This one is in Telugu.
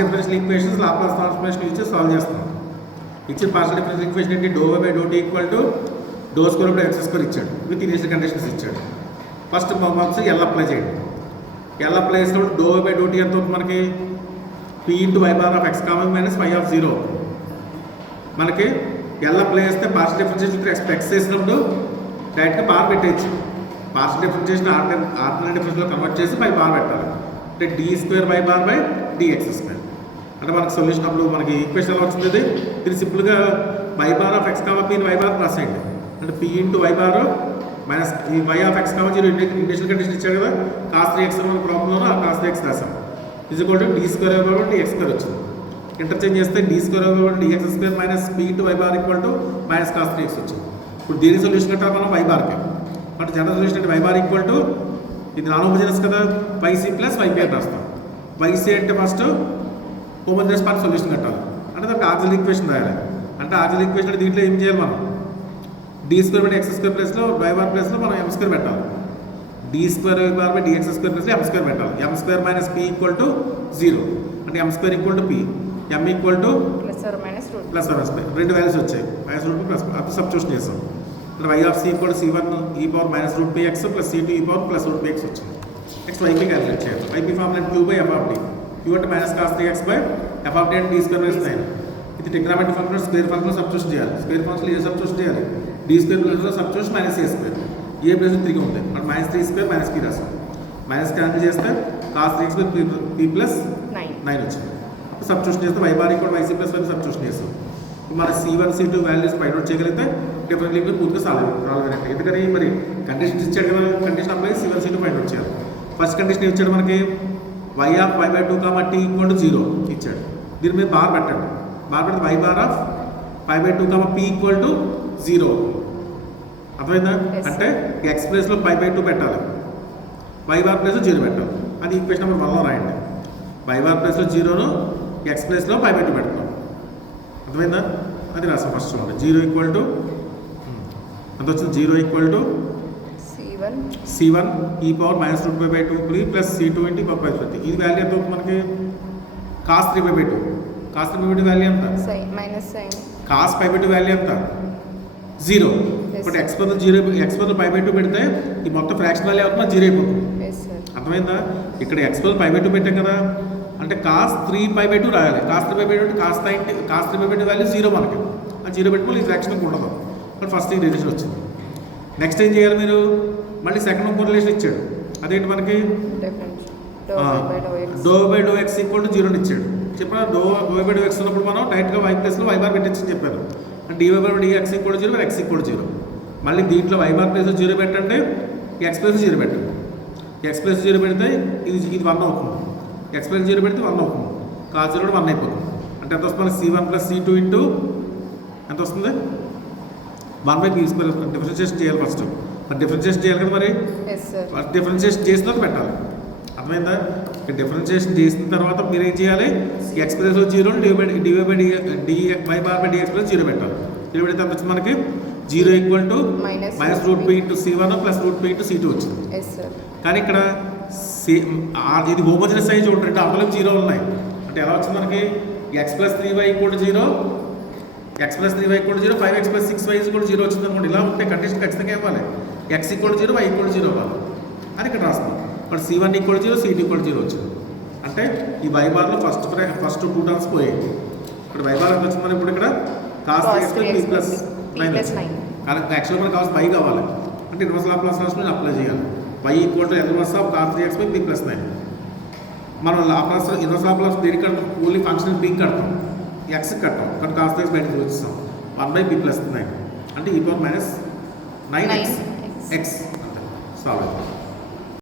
డిఫరెన్షియల్ ఈక్వేషన్స్ లాప్లాస్ ట్రాన్స్ఫర్మేషన్ ఇచ్చి సాల్వ్ చేస్తాం. ఇచ్చిన పార్షియల్ డిఫరెన్షియల్ ఈక్వేషన్ ఏంటి? Do by do t equal to do square by x square ఇచ్చాడు విత్ ఇనిషియల్ కండిషన్స్ ఇచ్చాడు. ఫస్ట్ మార్క్స్ ఎల్ అప్లై చేయండి. ఎల్ అప్లై చేసినప్పుడు డో బై డో టీ ఎంత అవుతుంది మనకి? P into y bar of x common minus phi of zero. మనకి ఎల్ అప్లై చేస్తే పార్షియల్ డిఫరెన్షియేషన్ ఎక్స్ చేసినప్పుడు డైరెక్ట్గా బార్ పెట్టేయచ్చు. పార్షియల్ డిఫరెన్షియేషన్ ఆర్డినరీ డిఫరెన్స్లో కన్వర్ట్ చేసి బై బార్ పెట్టాలి. అంటే d square y bar by dx square. అంటే మనకు సొల్యూషన్ అప్పుడు మనకి ఈక్వేషన్ ఎలా వచ్చింది? ఇది సింపుల్గా y bar of x comma p y bar రాసేయండి. అంటే p into y bar minus ఈ y of x comma zero initial condition ఇచ్చాడు కదా, కాస్ 3x మన ప్రాబ్లంలో ఆ కాస్ 3x రాసాం. ఇది కూడా d square y bar dx square వచ్చింది. ఇంటర్చేంజ్ చేస్తే d square y bar dx square minus P into y bar equal to minus cos 3x వచ్చింది. ఇప్పుడు దీని సొల్యూషన్ కట్టాలి మనం వై బార్కి. అంటే జనరల్ సొల్యూషన్ అంటే వై బార్ ఈక్వల్ టు ఇది నాన్ హోమోజెనస్ కదా, వైసీ ప్లస్ వైపీ అని రాస్తాం. వైసీ అంటే ఫస్ట్ హోమోజెనస్ పార్ట్ సొల్యూషన్ కట్టాలి. అంటే దానికి ఆక్సిలరీ ఈక్వేషన్ రాయాలి. అంటే ఆక్సిలరీ ఈక్వేషన్ అంటే దీంట్లో ఏం చేయాలి మనం? D square by x square ప్లస్లో వై బార్ ప్లస్లో మనం ఎం స్క్వేర్ పెట్టాలి. D square y bar by dx square ప్లస్లో ఎం స్క్వేర్ పెట్టాలి. M square minus p equal to 0. అంటే m square equal to p, m equal to plus or minus square. రెండు వాల్యూస్ వచ్చాయి. మైనస్ రూట్ ప్లస్ అప్పుడు సబ్స్టిట్యూషన్ చేస్తాం. అంటే y of c equal to c1 e power minus root p X plus c2 e power plus root p x వచ్చింది. నెక్స్ట్ వైపీ క్యాలిక్యులేట్ చేయాలి. Y p formula q by f of d. Q అంటే minus cos 3x by f of d అంటే డి స్క్వేర్ మైనస్ 9. ఇది trigonometric function square function substitution చేయాలి. స్క్వేర్ ఫంక్షన్ ఏ సబ్స్టిట్యూషన్ చేయాలి? డి స్క్వేర్ ప్లస్లో substitution minus a square. A plus 3 ఉంది. అంటే మైనస్ 3 స్క్వేర్ మైనస్ పీ రాస్తాం. మైనస్ క్యాన్సిల్ చేస్తే cos 3x by P plus 9 వచ్చింది. సబ్స్టిట్యూషన్ చేస్తే y bar equal y c plus y substitution చేస్తాం. మన C1 C2 values find out చేయగలిగితే డిఫరెంట్ ఈక్వేషన్ పూర్తిగా సాల్వ్ రావాలి. ఎందుకని మరి కండిషన్స్ ఇచ్చాడు కదా, condition apply C1 C2 find out చేయాలి. ఫస్ట్ కండిషన్ ఇచ్చాడు మనకి y of y by 2 comma t equal to 0 ఇచ్చాడు. దీని మీద బార్ పెట్టండి. బార్ పెడితే y bar of y by 2 comma p equal to 0. అర్థమైందా? అంటే ఎక్స్ ప్లేస్లో పై బై 2 పెట్టాలి, వై బార్ ప్లేస్లో 0 పెట్టాలి. అది ఈక్వేషన్ నెంబర్ 1లో రాయండి. వై బార్ ప్లేస్లో 0ను ఎక్స్ ప్లేస్లో పై బై 2 పెడతాం. అర్థమైందా? అది రాసాం ఫస్ట్ చూడండి. 0 ఈక్వల్ టు ఎంత వచ్చింది? 0 equal to C1 e power minus route by 2 plus C2 ఇంటి పవర్ బై 20. ఇది వాల్యూ ఎంత అవుతుంది మనకి? Cos 3 by 2. Cos 3 by 2 value ఎంత? కాస్ పై బై 2 వాల్యూ ఎంత? 0. ఇప్పుడు ఎక్స్ బదులు 0 ఎక్స్ బదులు పై బై 2 పెడితే ఈ మొత్తం ఫ్రాక్షన్ వాల్యూ అవుతుంది 0 అయిపోతుంది. అర్థమైందా? ఇక్కడ ఎక్స్ బదులు పై బై 2 పెట్టాం కదా, అంటే కాస్ 3 పై బై 2 రాయాలి. కాస్ 3 బై 2 అంటే కాస్ 3 బై 2 వాల్యూ 0 మనకి. ఆ 0 పెట్టుకోవాలి. ఈ ఫ్రాక్షన్ ఉండదు. బట్ ఫస్ట్ ఈ రిలేషన్ వచ్చింది. నెక్స్ట్ ఏం చేయాలి మీరు? మళ్ళీ సెకండ్ ఇంకో రిలేషన్ ఇచ్చాడు. అదేంటి మనకి? Doe by doe x equal to 0 ఇచ్చాడు. చెప్పిన డో బై డో ఎక్స్ ఉన్నప్పుడు మనం డైరెక్ట్గా వై ప్లేస్లో వై బార్ పెట్టించని చెప్పాను. అంటే dy by dx equal to 0 X equal to 0. మళ్ళీ దీంట్లో వై బార్ ప్లేస్లో 0 పెట్టండి, ఎక్స్ ప్లేస్ 0 పెట్టండి. ఎక్స్ ప్లేస్ 0 పెడితే ఇది 1 అవుతుంది. ఎక్స్ ప్లస్ 0 పెడితే 1 అవుతుంది. కాస్ 0 1 అయిపోతుంది. అంటే ఎంత వస్తుంది? C1 ప్లస్ C2 ఇంటూ ఎంత వస్తుంది? 1 బై పీ స్క్వేర్. డిఫరెన్షియేషన్ చేయాలి ఫస్ట్. మరి డిఫరెన్షియేషన్ చేయాలి కదా, మరి ఫస్ట్ డిఫరెన్షియేషన్ చేసిన తర్వాత పెట్టాలి. అర్థమైందా? డిఫరెన్షియేషన్ చేసిన తర్వాత మీరు ఏం చేయాలి? X plus 0 y bar by dx plus 0 పెట్టాలి. 0 పెడితే ఎంత వచ్చింది మనకి? 0 equal to minus root P into C1 plus root P into C2 వచ్చింది. కానీ ఇక్కడ ఇది హోమోజెనస్ అయ్యి చూడండి, అవతలకు 0 ఉన్నాయి. అంటే ఎలా వచ్చింది మనకి? X plus 3y equal to 0, x plus 3y equal to 0, 5x plus 6y equal to 0 వచ్చింది అనుకోండి. ఇలా ఉంటే కండిషన్ ఖచ్చితంగా ఇవ్వాలి. X equal to 0, y equal to 0 ఇవ్వాలి. అది ఇక్కడ రాస్తాం. ఇప్పుడు C1 equal to 0, C2 equal to 0 వచ్చింది. అంటే ఈ వై బార్లో ఫస్ట్ 2 టర్మ్స్ పోయాయి. ఇక్కడ వై బార్ ఎంత వచ్చింది మనకి? ఇప్పుడు ఇక్కడ కాస్ 3x పీ ప్లస్ 9 వచ్చింది. కానీ యాక్చువల్గా మనకు కావాల్సిన వై కావాలి. అంటే ఇన్వర్స్ లాప్లాస్ ట్రాన్స్ఫార్మ్ అప్లై చేయాలి. y equal to inverse of cos 3x by P plus 9. మనం లాప్లాస్ ఇన్వర్స్ లాప్లాస్ దేనికి కడతాం? ఓన్లీ ఫంక్షన్ పీకి కడతాం, ఎక్స్ కడతాం. కానీ కాస్ 3x బయటకు వచ్చిస్తాం 1 బై పీ ప్లస్ 9. అంటే ఈ పవర్ మైనస్ 9x ఎక్స్. అంతే సాల్వ్ అవుతుంది.